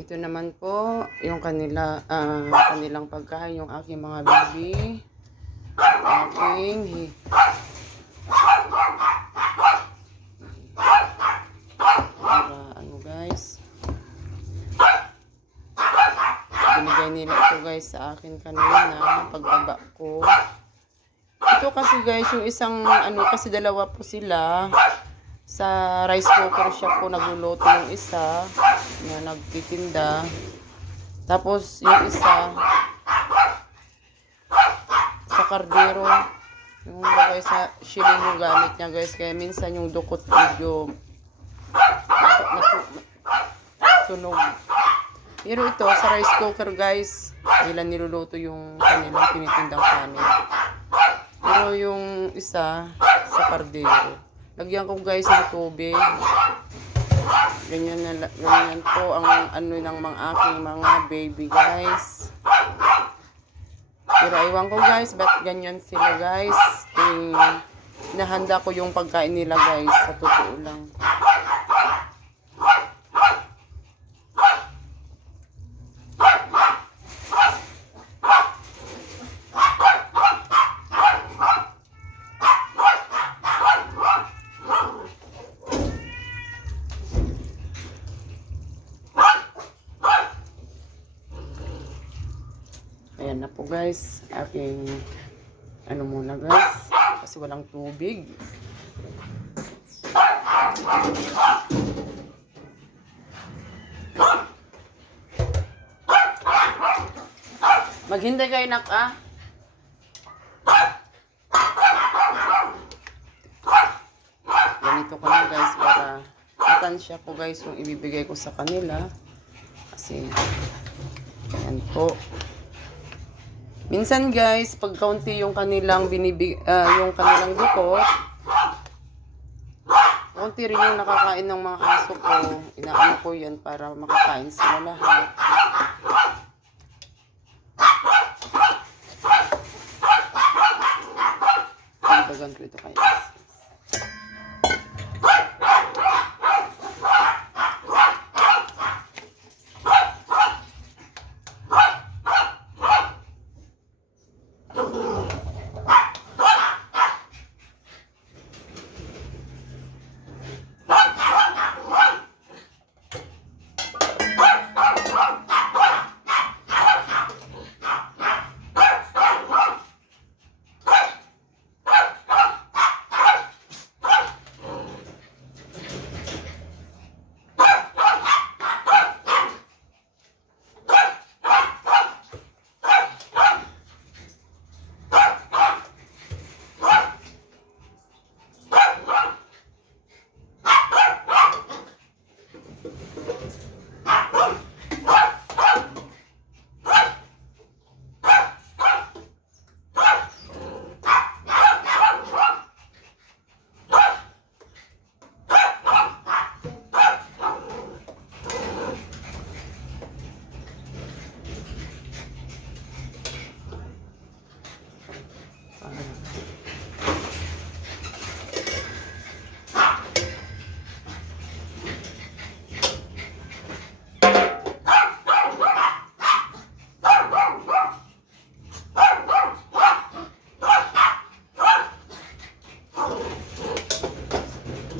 Ito naman po yung kanilang pagkain, yung aking mga baby. Aking guys, binigay nila ito guys sa akin kanina pagbaba ko. Ito kasi guys, yung isang kasi dalawa po sila. Sa rice cooker siya po nagluluto yung isa na nagtitinda. Tapos yung isa sa kardero, yung bagay sa shilling yung gamit niya guys. Kaya minsan yung dukot medyo sunog. Pero ito sa rice cooker guys, nila niluluto yung kanilang tinitindang kanin. Pero yung isa sa kardero, lagyan ko guys ng tubig. Ganyan po ang ng mga aking mga baby guys. Pero iwan ko guys, ba't ganyan sila guys? Nahanda ko yung pagkain nila guys, sa totoo lang. Ayan na po guys, aking muna guys, kasi walang tubig. Maghintay kayo nak ganito ko lang guys, para matansya ko guys yung ibibigay ko sa kanila. Kasi ayan po. Minsan guys, pag kaunti yung kanilang yung kanilang dukot, kaunti rin yung nakakain ng mga aso ko. Inaano ko yan para makakain sila lahat. Pagdagan ko ito kayo.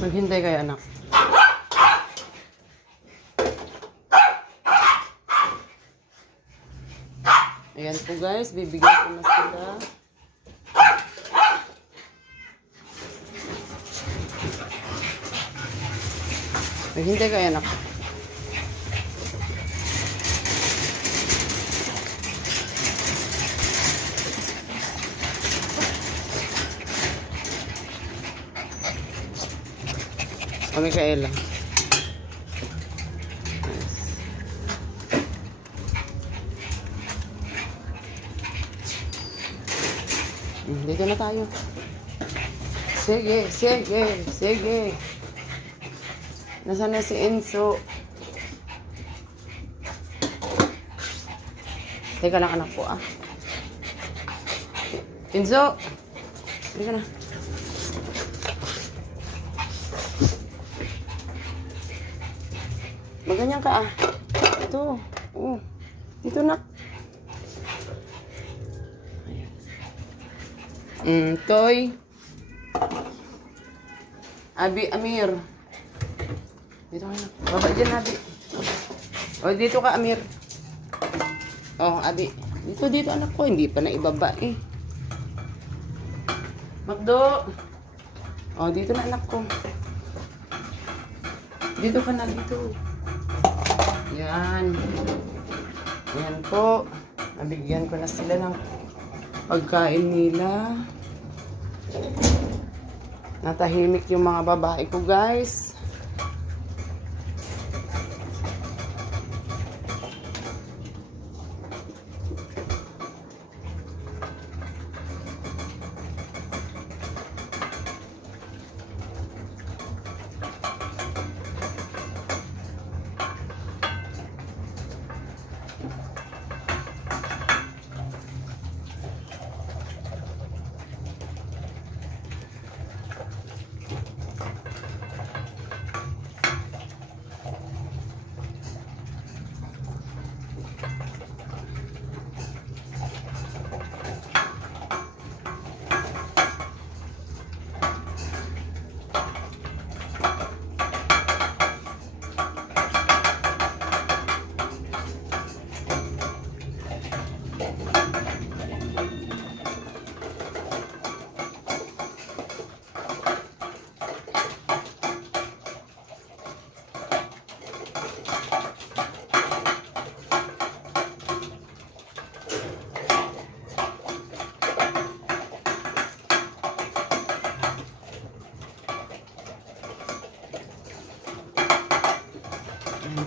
Maghintay kayo anak. Ayan po guys, bibigyan ko na sila. Maghintay kayo anak. Micaela. Dito na tayo. Sige, sige, sige. Nasaan na si Enzo? Teka lang anak po Enzo! Teka na. Maganyan ka ah. Ito. Oh. Dito na. Toy. Abi, Amir. Dito ka na. Baba dyan, Abi. O, dito ka, Amir. O, Abi. Dito, anak ko. Hindi pa na ibaba eh. Magdo. O, dito na, anak ko. Dito ka na, dito. Yan. Yan po. Nabigyan ko na sila ng pagkain nila. Natahimik yung mga babae ko, guys.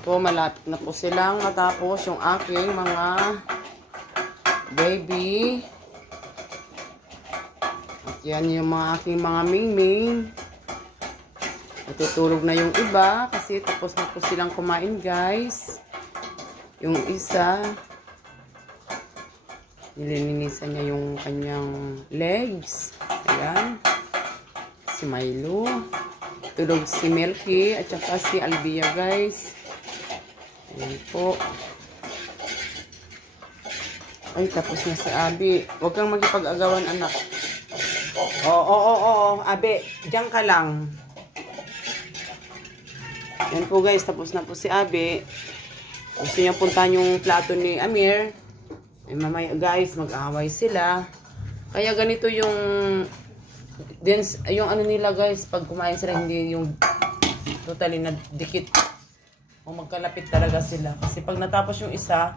Po, malapit na po silang matapos yung aking mga baby. At yan yung mga aking mga mingming. Natutulog na yung iba kasi tapos na po silang kumain, guys. Yung isa, nililinisan niya yung kanyang legs. Ayan. Si Milo. Tulog si Melky at saka si Albia, guys. Ayan po. Ay, tapos na si Abi. Huwag kang magipag-agawan, anak. Oo. Abi, diyan ka lang. Ayan po, guys. Tapos na po si Abi. Gusto niya puntahan yung plato ni Amir. Ay, mamaya, guys, mag-away sila. Kaya ganito yung ano nila, guys. Pag kumain sila, hindi yung totally na dikit. O magkalapit talaga sila. Kasi pag natapos yung isa,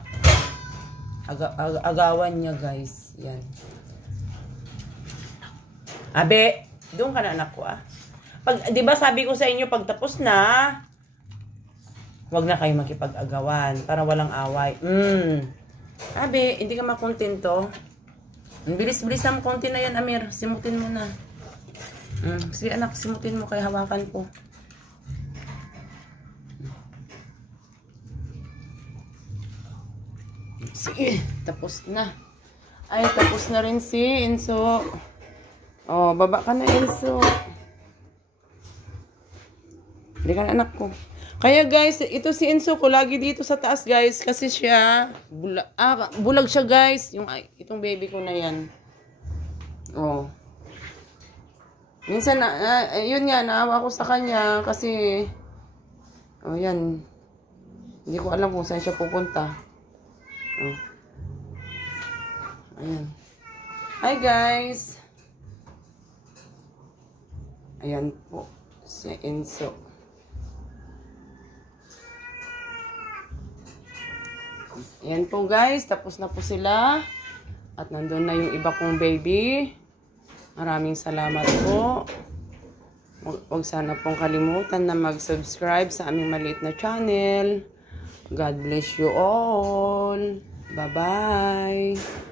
agawan niya, guys. Yan. Abe, doon ka na, anak ko, ah. Di ba sabi ko sa inyo, pag tapos na, wag na kayo makipag-agawan para walang away. Abe, hindi ka makontento. Bilis-bilis ang konti na yan, Amir. Simutin mo na. Sige, anak, simutin mo kaya hawakan ko. Sige, tapos na. Ay, tapos na rin si Enzo. Oh, baba ka na, Enzo. Hindi ka na, anak ko. Kaya, guys, ito si Enzo ko lagi dito sa taas, guys. Kasi siya, bulag siya, guys. Itong baby ko na yan. Oh. Minsan, yun nga, naawa ko sa kanya. Kasi, oh, yan. Hindi ko alam kung saan siya pupunta. Oh. Ayan. Hi guys. Ayan po si Enzo. Ayan po guys, tapos na po sila. At nandun na yung iba kong baby. Maraming salamat po. Huwag sana pong kalimutan na mag-subscribe sa aming maliit na channel. God bless you all. Bye-bye.